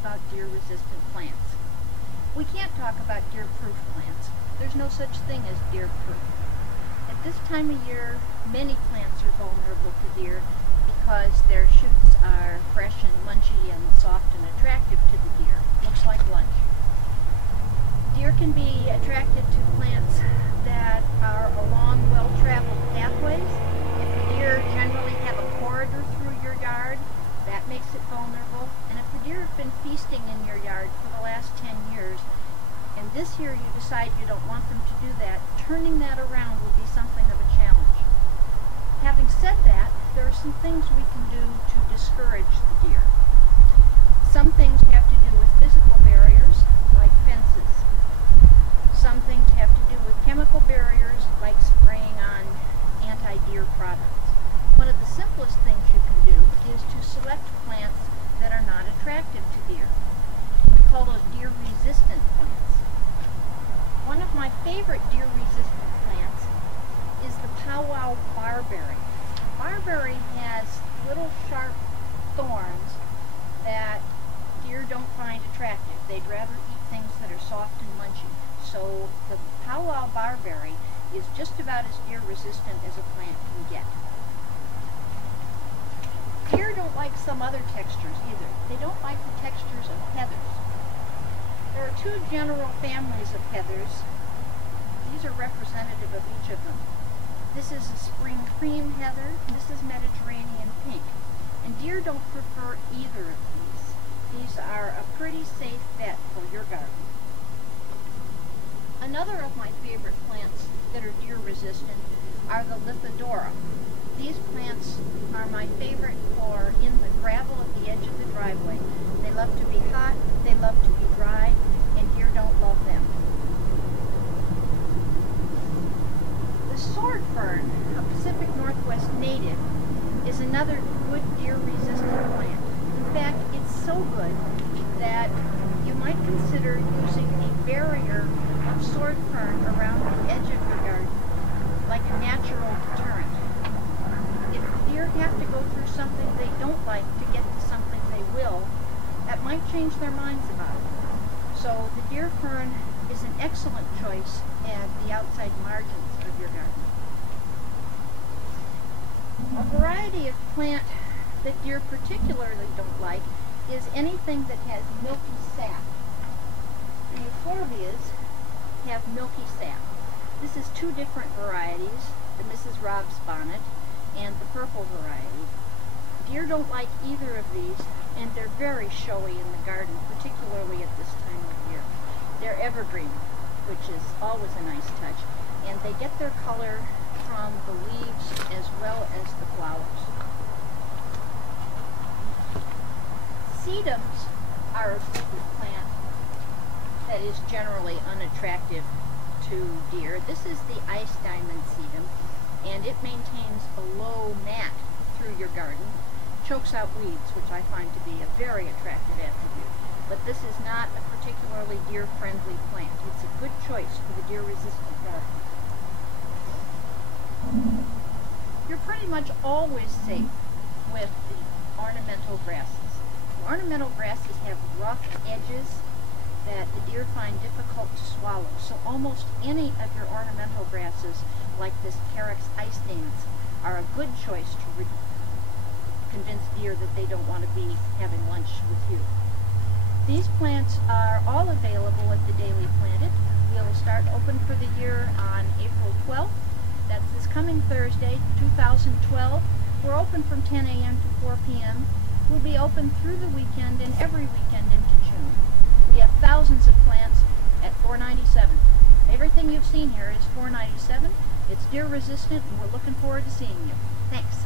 about deer-resistant plants. We can't talk about deer-proof plants. There's no such thing as deer-proof. At this time of year, many plants are vulnerable to deer because their shoots are fresh and munchy and soft and attractive to the deer. Looks like lunch. Deer can be attracted to plants that are along well-traveled pathways. If the deer generally have a corridor through your yard, that makes it vulnerable. And if the deer have been feasting in your yard for the last 10 years, and this year you decide you don't want them to do that, turning that around will be something of a challenge. Having said that, there are some things we can do to discourage the deer. Some things have to do with physical barriers, like fences. Some things have to do with chemical barriers, like spraying on anti-deer products. One of the simplest things you can do is to select plants that are not attractive to deer. We call those deer-resistant plants. One of my favorite deer-resistant plants is the powwow barberry. Barberry has little sharp thorns that deer don't find attractive. They'd rather eat things that are soft and munchy. So the powwow barberry is just about as deer-resistant as a plant can get. Deer don't like some other textures either. They don't like the textures of heathers. There are two general families of heathers. These are representative of each of them. This is a spring cream heather, and this is Mediterranean pink. And deer don't prefer either of these. These are a pretty safe bet for your garden. Another of my favorite plants that are deer resistant are the Lithodora. These plants are my favorite for in the gravel at the edge of the driveway. They love to be hot, they love to be dry, and deer don't love them. The sword fern, a Pacific Northwest native, is another good deer-resistant plant. In fact, it's so good that you might consider using a barrier of sword fern around the edge of your garden, like a natural deterrent. If the deer have to go through something they don't like to get to something they will, that might change their minds about it. So the deer fern is an excellent choice at the outside margins of your garden. A variety of plant that deer particularly don't like is anything that has milky sap. The euphorbias have milky sap. This is two different varieties, the Mrs. Rob's bonnet and the purple variety. Deer don't like either of these, and they're very showy in the garden, particularly at this time of year. They're evergreen, which is always a nice touch, and they get their color from the leaves as well as the flowers. Sedums are a group of plant that is generally unattractive to deer. This is the ice diamond sedum, and it maintains a low mat through your garden, chokes out weeds, which I find to be a very attractive attribute. But this is not a particularly deer-friendly plant. It's a good choice for the deer-resistant garden. You're pretty much always safe with the ornamental grasses. The ornamental grasses have rough edges that the deer find difficult to swallow. So almost any of your ornamental grasses, like this Carex ice dance, are a good choice to convince deer that they don't want to be having lunch with you. These plants are all available at the Daily Planted. We'll start open for the year on April 12th. That's this coming Thursday, 2012. We're open from 10 a.m. to 4 p.m. We'll be open through the weekend and every weekend into June. We have thousands of plants at $4.97. Everything you've seen here is $4.97. It's deer resistant, and we're looking forward to seeing you. Thanks.